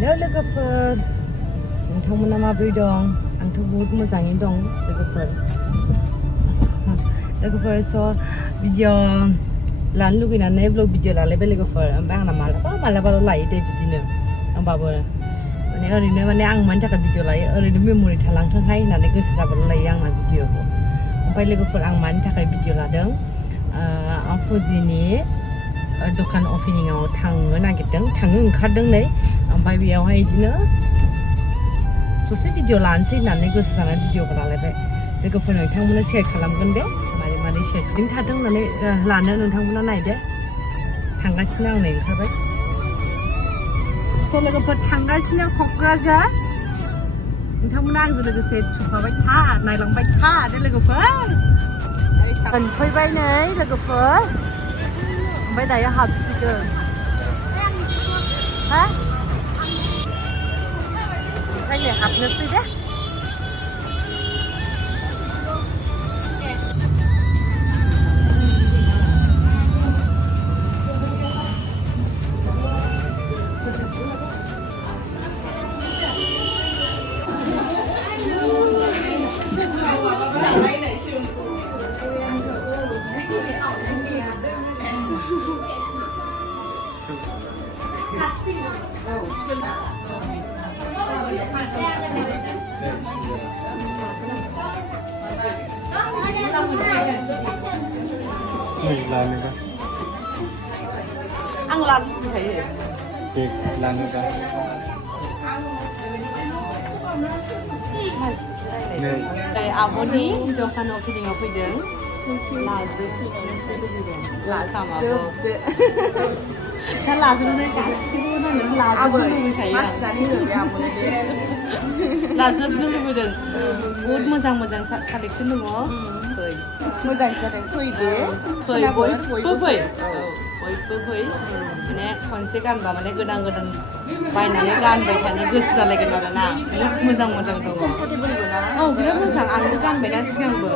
हेल' लोगोफोर नोंथांमोना माबोरै दं आंथ' बहुद मोजाङै दं लोगोफोर स' भिडिअ लानो लुगैनानै ब्लग भिडिअ लालायबाय लोगोफोर ओमफ्राय आंना मालाबाल' लायो दे बिदिनो होमबाबो माने ओरैनो माने आं मानि थाखाय भिडिअ लायो ओरैनो मेम'रि थालांथोंहाय होननानै गोसो जाबाल' लायो आंना भिडिअखौ ओमफ्राय लोगोफोर आं मानि थाखाय भिडिअ लादों आं फुजिनि दखान अपेनिंआव थांनो ओंखारदों नै ओमफ्राय बेयावहाय बिदिनो ससे भिडिअ लानोसै होननानै गोसो जानानै भिडिअखौ लालायबाय लोगोफोर नोंथांमोना शेयार खालामगोन दे मारै शेयार खालामनो थाथों होननानै लानो नोंथांमोना नायदो थांगासिनो आं नै ओंखारबाय स' लोगोफोर थांगासिनो क'क्राझार नोंथांमोना आंजों लोगोसे थुफाबाय था नायलांबाय था दे लोगोफोर मोनफैबाय नै लोगोफोर ओमफ्राय दायो हाबसिगोन हा ओमफ्राय नै हाबनोसै दे लानोबा आं लानो लुबैखायो जे लानोबा नै आब'नि दखान अपेनिंआव फैदों लाजोबनोसो लुबैदों लाजोबदो दा लाजोबनो गासिबो नायनो लाजोबनो लुबैखायो लाजोबनो लुबैदों बहुद मोजां कालेक्सन दङ फै मोजां जादों फै दे बयबो फै माने खनसे गानबा माने गोदान बायनानै गानबाय थानो गोसो जालायगोन आरोना बहुद मोजां दङ औ बिराद मोजां आंबो गानबाय दा सिगांबो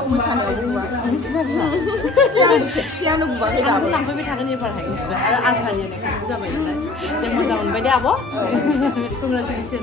खेबसेयानो गुवाखै आंबो लांफैबाय थागोन एबारहाय मिथिबाय आरो आसानि खाथि जाबाय नालाय दे मोजां मोनबाय दे आब' कंग्रेचुलेसन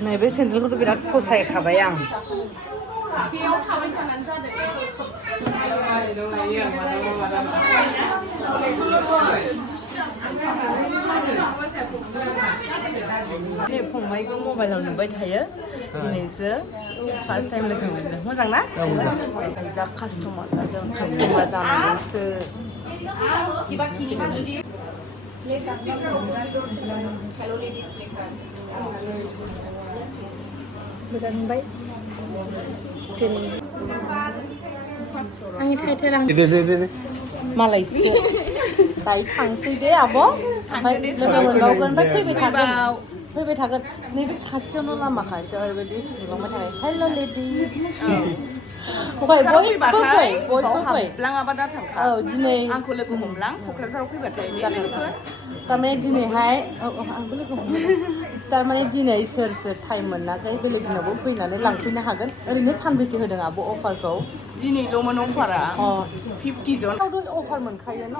नैबे सेन्देलखौथ' बिराद फसायखाबाय आं फंबायखौ मबाइलाव नुबाय थायो दिनैसो फार्स्ट टाइम लोगो मोनदों मोजां ना जा कास्टमार जादों कास्टमार जानानैसो मोजां मोनबाय आंनि टाइटेल मालायसो दायो थांसै दे आब' ओमफ्राय लोगो मोनबावगोन ओमफ्राय फैबाय थागोन नैबे खाथियावनो लामा खाथियाव ओरैबायदि नुलांबाय थाबाय हेल' लेडिस बयबो फै लाङाबा दा थांखा औ दिनै आंखौ लोगो हमलां क'क्राझाराव फैबाथाय थारमाने दिनैहाय आंबो लोगो हमलां थारमाने दिनै सोर टाइम मोनाखै बेलेग दिनावबो फैनानै लांफैनो हागोन ओरैनो सानबेसे होदों आब' अफारखौ दिनैल'मोन अफारा 50 जन अफार मोनखायो न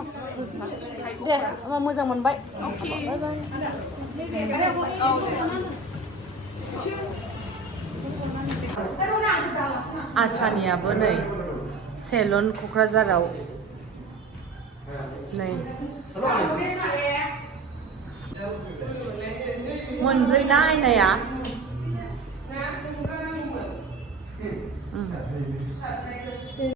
दे होमबा मोजां मोनबाय बाय बाय आसानियाबो नै सेलुन क'क्राझाराव नै मोनब्रै ना आयनाया